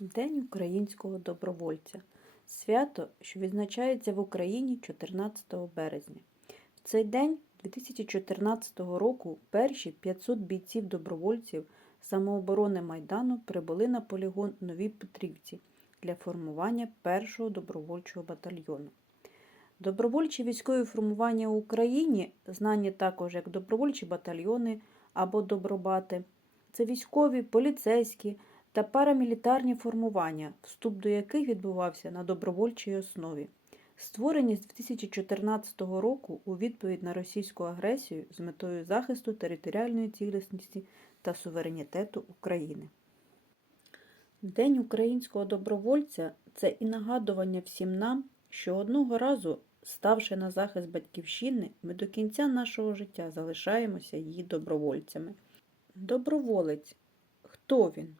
День українського добровольця свято, що відзначається в Україні 14 березня. В цей день 2014 року перші 500 бійців-добровольців самооборони Майдану прибули на полігон Нові Петрівці для формування першого добровольчого батальйону. Добровольчі військові формування в Україні, знані також як добровольчі батальйони або добробати, це військові, поліцейські та парамілітарні формування, вступ до яких відбувався на добровольчій основі. Створені з 2014 року у відповідь на російську агресію з метою захисту територіальної цілісності та суверенітету України. День українського добровольця це і нагадування всім нам, що одного разу, ставши на захист батьківщини, ми до кінця нашого життя залишаємося її добровольцями. Доброволець. Хто він?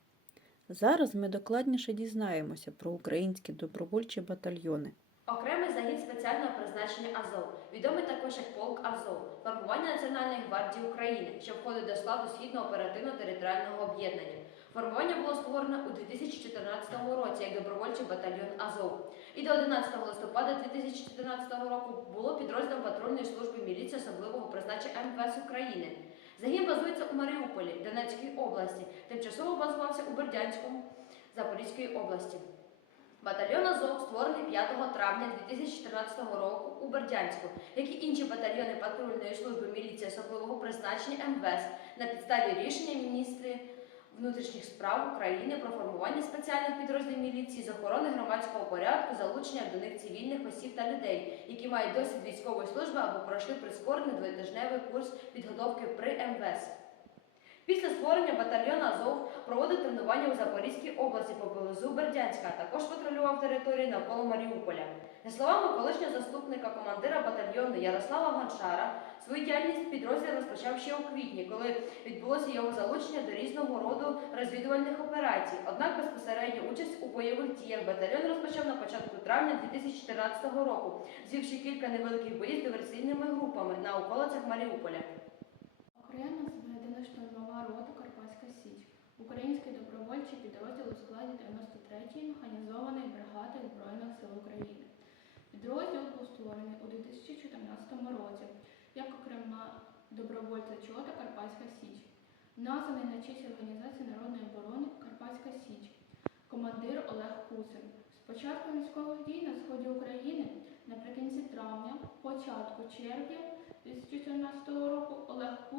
Зараз ми докладніше дізнаємося про українські добровольчі батальйони. Окремий загін спеціального призначення Азов, відомий також як полк Азов, формування Національної гвардії України, що входить до складу Східного оперативно-територіального об'єднання. Формування було створено у 2014 році як добровольчий батальйон Азов. І до 11 листопада 2014 року було підрозділом патрульної служби міліції особливого призначення МВС України. Загін базується у Маріуполі, Донецькій області, тимчасово базувався у Бердянську, Запорізької області. Батальйон Азов створений 5 травня 2014 року у Бердянську, як і інші батальйони патрульної служби міліції особливого призначення МВС на підставі рішення міністрів внутрішніх справ України про формування спеціальних підрозділів міліції з охорони громадського порядку, залучення до них цивільних осіб та людей, які мають досвід військової служби або пройшли прискорений двотижневий курс підготовки при МВС. Після створення батальйону Азов проводив тренування у Запорізькій області поблизу Бердянська, а також патрулював території навколо Маріуполя. За словами колишнього заступника командира батальйону Ярослава Гончара, свою діяльність підрозділ розпочав ще у квітні, коли відбулося його залучення до різного роду розвідувальних операцій. Однак безпосередню участь у бойових діях батальйон розпочав на початку травня 2014 року, звівши кілька невеликих боїв з диверсійними групами на околицях Маріуполя. Окремо зведена штурмова рота Карпатська Січ, український добровольчий підрозділ у складі 93-ї механізованої бригади Збройних сил України. Підрозділ був створений у 2014 році як окрема добровольча чота Карпатська Січ, названий на честь Організації народної оборони Карпатська Січ, командир Олег Кусин. З початку військових дій на сході України наприкінці травня, початку червня 2014 року Олег Кузин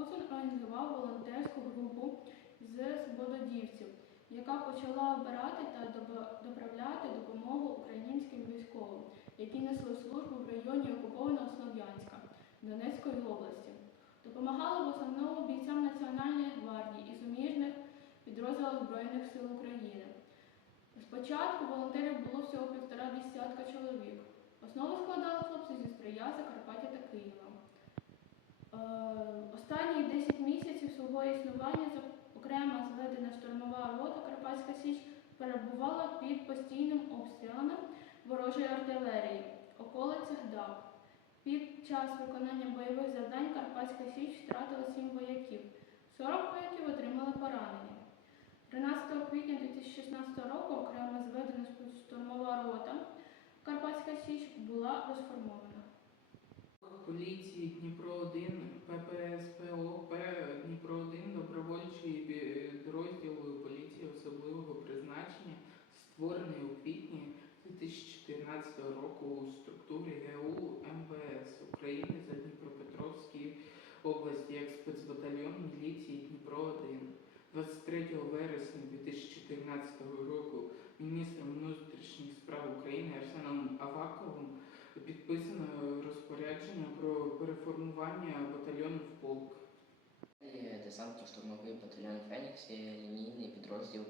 які несли службу в районі окупованого Слов'янська Донецької області. Допомагала в основному бійцям Національної гвардії і суміжних підрозділів Збройних сил України. Спочатку волонтерів було всього півтора десятка чоловік. Основу складали хлопці зі Стрия, Закарпаття та Києва. Е, Останні 10 місяців свого існування окрема зведена штурмова рота Карпатська Січ перебувала під постійним обстрілами ворожої артилерії, околицях ДАБ. Під час виконання бойових завдань Карпатська Січ втратила 7 вояків. 40 вояків отримали поранення. 13 квітня 2016 року окремо зведена штурмова рота Карпатська Січ була розформована. Поліції Дніпро 1 ППСПО П Дніпро 1 добровольчий підрозділ поліції особливого призначення, створений у квітні 2014 року у структурі ГУ МВС України за Дніпропетровській області як спецбатальйон міліції Дніпро 1 23 вересня 2014 року міністром внутрішніх справ України Арсеном Аваковим підписано розпорядження про переформування батальйону в полк. Десантно-штурмовий батальйон Фенікс є лінійний підрозділ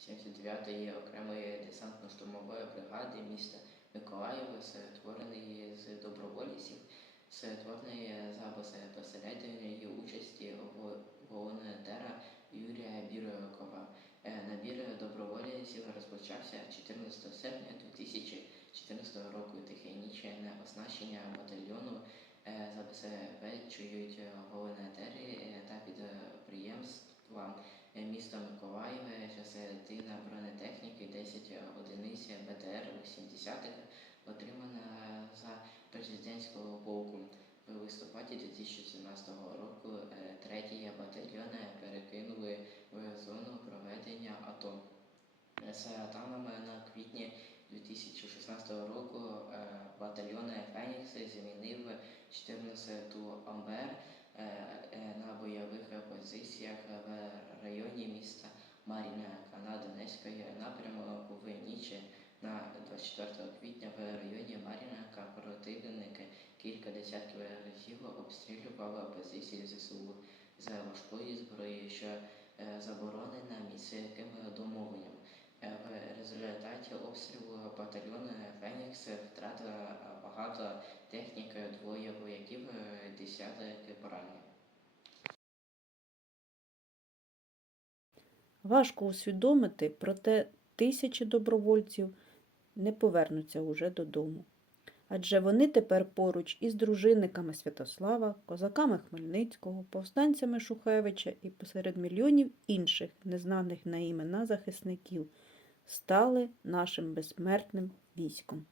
79-ї окремої десантно-штурмової бригади міста Миколаєва, створений з добровольців, створений за безпосередньої участі во- волонтера Юрія Бірокова. Е, Набір добровольців розпочався 14 серпня 2014 року. Технічне оснащення батальйону е, забезпечують е, волонтери е, та підприємства е, міста Миколаєва, частина бронетехніки, 10 10 одиниць БТР 80-х, отримана за президентського полку. В листопаді 2017 року е, третій батальйон перекинули в зону проведення АТО. Е, Станом на квітні 2016 року е, батальйон Фенікс змінив 14-ту Амбер е, е, на бойових позиціях в районі міста Мар'їнка на Донецької напрямку в ніч 24 квітня в районі Мар'їнка противник кілька десятків разів обстрілював позиції ЗСУ з важкої зброї, що е, заборонена міським домовленням. Е, В результаті обстрілу батальйон Фенікс втратив багато техніки, двоє вояків, е, десятки поранених. Важко усвідомити, проте тисячі добровольців не повернуться уже додому. Адже вони тепер поруч із дружинниками Святослава, козаками Хмельницького, повстанцями Шухевича і посеред мільйонів інших незнаних на імена захисників стали нашим безсмертним військом.